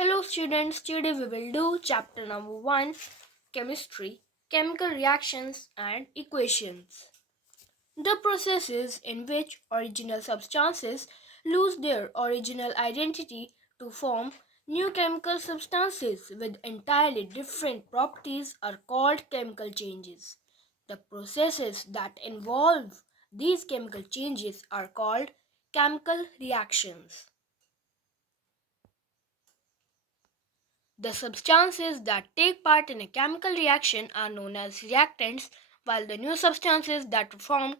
Hello students, today we will do chapter number 1, chemistry, chemical reactions and equations. The processes in which original substances lose their original identity to form new chemical substances with entirely different properties are called chemical changes. The processes that involve these chemical changes are called chemical reactions. The substances that take part in a chemical reaction are known as reactants, while the new substances that are formed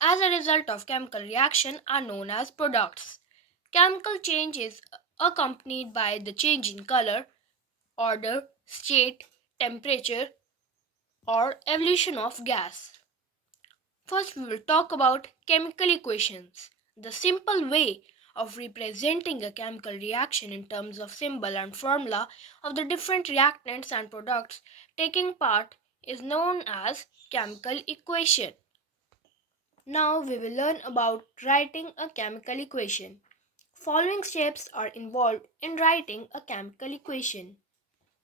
as a result of chemical reaction are known as products. Chemical change is accompanied by the change in color, order, state, temperature, or evolution of gas. First, we will talk about chemical equations. The simple way of representing a chemical reaction in terms of symbol and formula of the different reactants and products taking part is known as chemical equation. Now we will learn about writing a chemical equation. Following steps are involved in writing a chemical equation.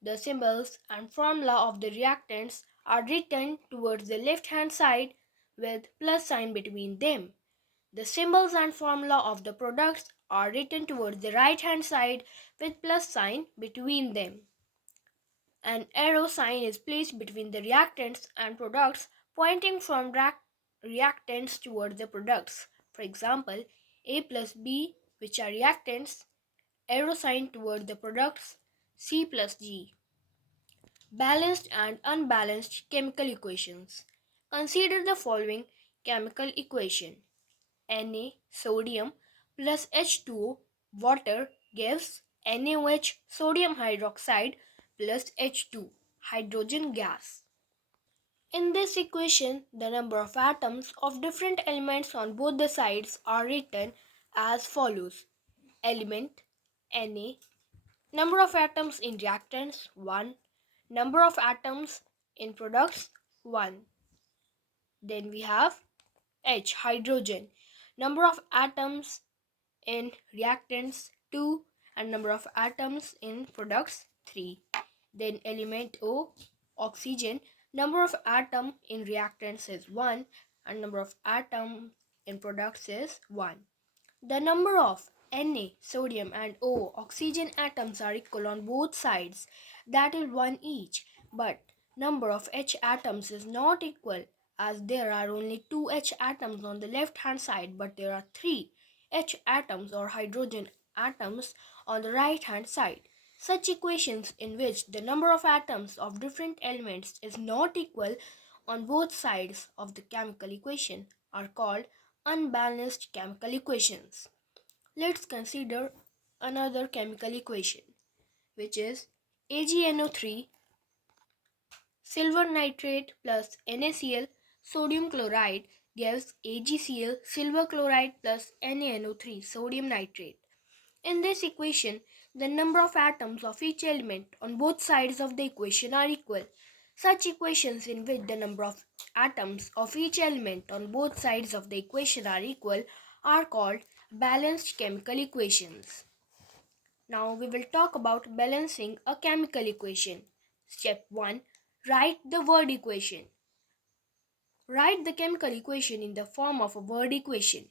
The symbols and formula of the reactants are written towards the left hand side with plus sign between them. The symbols and formula of the products are written towards the right hand side with plus sign between them. An arrow sign is placed between the reactants and products pointing from reactants towards the products. For example, A plus B, which are reactants, arrow sign toward the products, C plus G. Balanced and unbalanced chemical equations. Consider the following chemical equation. Na sodium plus H2O water gives NaOH sodium hydroxide plus H2 hydrogen gas. In this equation, the number of atoms of different elements on both the sides are written as follows. Element Na. Number of atoms in reactants 1. Number of atoms in products 1. Then we have H hydrogen. Number of atoms in reactants 2 and number of atoms in products 3. Then element O oxygen. Number of atom in reactants is 1 and number of atom in products is 1. The number of Na, sodium and O oxygen atoms are equal on both sides, that is 1 each, but number of H atoms is not equal as there are only 2 H atoms on the left hand side but there are 3 H atoms or hydrogen atoms on the right hand side. Such equations in which the number of atoms of different elements is not equal on both sides of the chemical equation are called unbalanced chemical equations. Let's consider another chemical equation, which is AgNO3 silver nitrate plus NaCl sodium chloride gives AgCl silver chloride plus NaNO3 sodium nitrate. In this equation, the number of atoms of each element on both sides of the equation are equal. Such equations in which the number of atoms of each element on both sides of the equation are equal are called balanced chemical equations. Now we will talk about balancing a chemical equation. Step 1. Write the word equation. Write the chemical equation in the form of a word equation.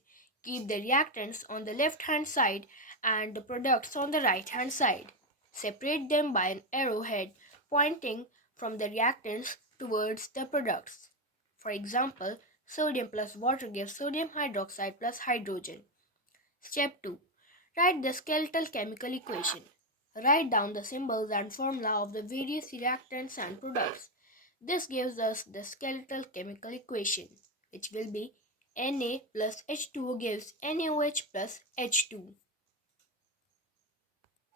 Keep the reactants on the left hand side and the products on the right hand side. Separate them by an arrowhead pointing from the reactants towards the products. For example, sodium plus water gives sodium hydroxide plus hydrogen. Step 2. Write the skeletal chemical equation. Write down the symbols and formula of the various reactants and products. This gives us the skeletal chemical equation, which will be Na plus H2O gives NaOH plus H2.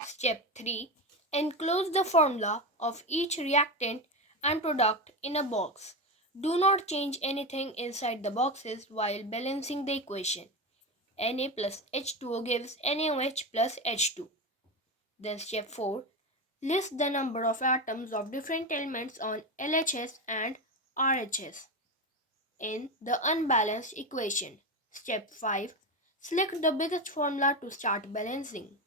Step 3. Enclose the formula of each reactant and product in a box. Do not change anything inside the boxes while balancing the equation. Na plus H2O gives NaOH plus H2. Then step 4. List the number of atoms of different elements on LHS and RHS in the unbalanced equation. Step 5. Select the biggest formula to start balancing.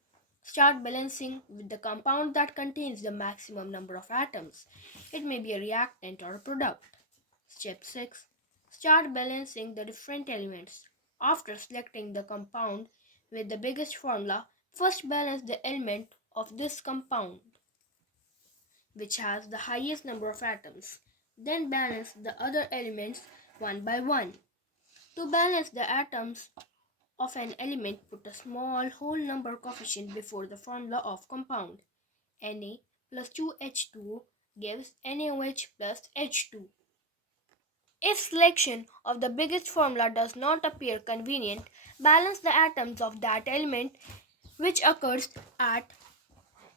Start balancing with the compound that contains the maximum number of atoms. It may be a reactant or a product. Step 6. Start balancing the different elements. After selecting the compound with the biggest formula, first balance the element of this compound, which has the highest number of atoms. Then balance the other elements one by one. To balance the atoms of an element, put a small whole number coefficient before the formula of compound. Na plus 2H2O gives NaOH plus H2. If selection of the biggest formula does not appear convenient, balance the atoms of that element which occurs at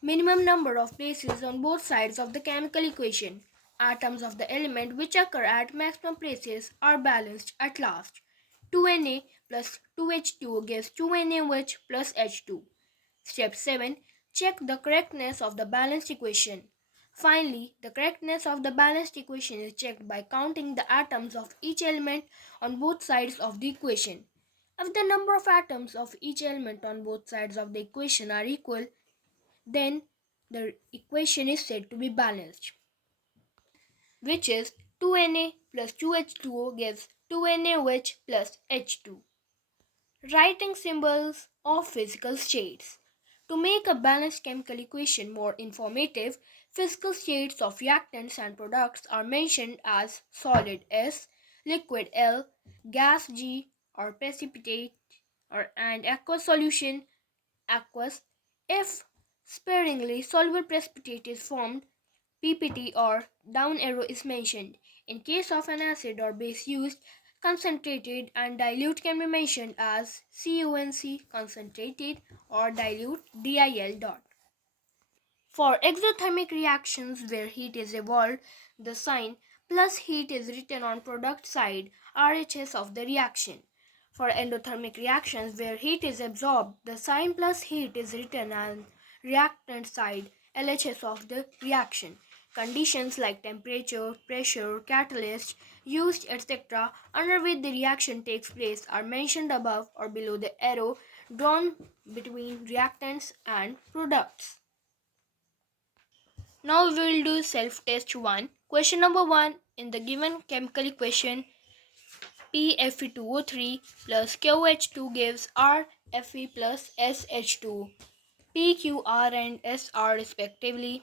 minimum number of places on both sides of the chemical equation. Atoms of the element which occur at maximum places are balanced at last. 2Na plus 2H2O gives 2NaOH plus H2. Step 7. Check the correctness of the balanced equation. Finally, the correctness of the balanced equation is checked by counting the atoms of each element on both sides of the equation. If the number of atoms of each element on both sides of the equation are equal, then the equation is said to be balanced, which is 2Na plus 2H2O gives 2NaOH plus H2. Writing symbols of physical states. To make a balanced chemical equation more informative, physical states of reactants and products are mentioned as solid S, liquid L, gas G or precipitate and aqueous solution aqueous. If sparingly soluble precipitate is formed, PPT or down arrow is mentioned. In case of an acid or base used, concentrated and dilute can be mentioned as CUNC concentrated or dilute DIL dot. For exothermic reactions where heat is evolved, the sign plus heat is written on product side RHS of the reaction. For endothermic reactions where heat is absorbed, the sign plus heat is written on reactant side LHS of the reaction. Conditions like temperature, pressure, catalyst used, etc., under which the reaction takes place are mentioned above or below the arrow drawn between reactants and products. Now we will do self-test 1. Question number 1. In the given chemical equation, PFE2O3 plus KOH2 gives RFE plus SH2, PQR and SR respectively.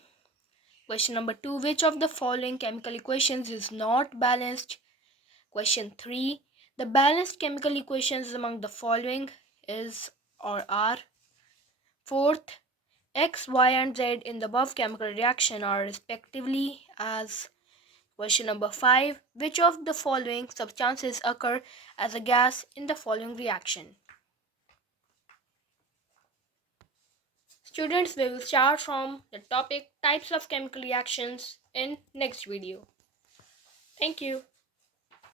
Question number 2. Which of the following chemical equations is not balanced? Question 3. The balanced chemical equations among the following is or are. Fourth, X, Y, and Z in the above chemical reaction are respectively as. Question number 5. Which of the following substances occur as a gas in the following reaction? Students, we will start from the topic types of chemical reactions in next video. Thank you.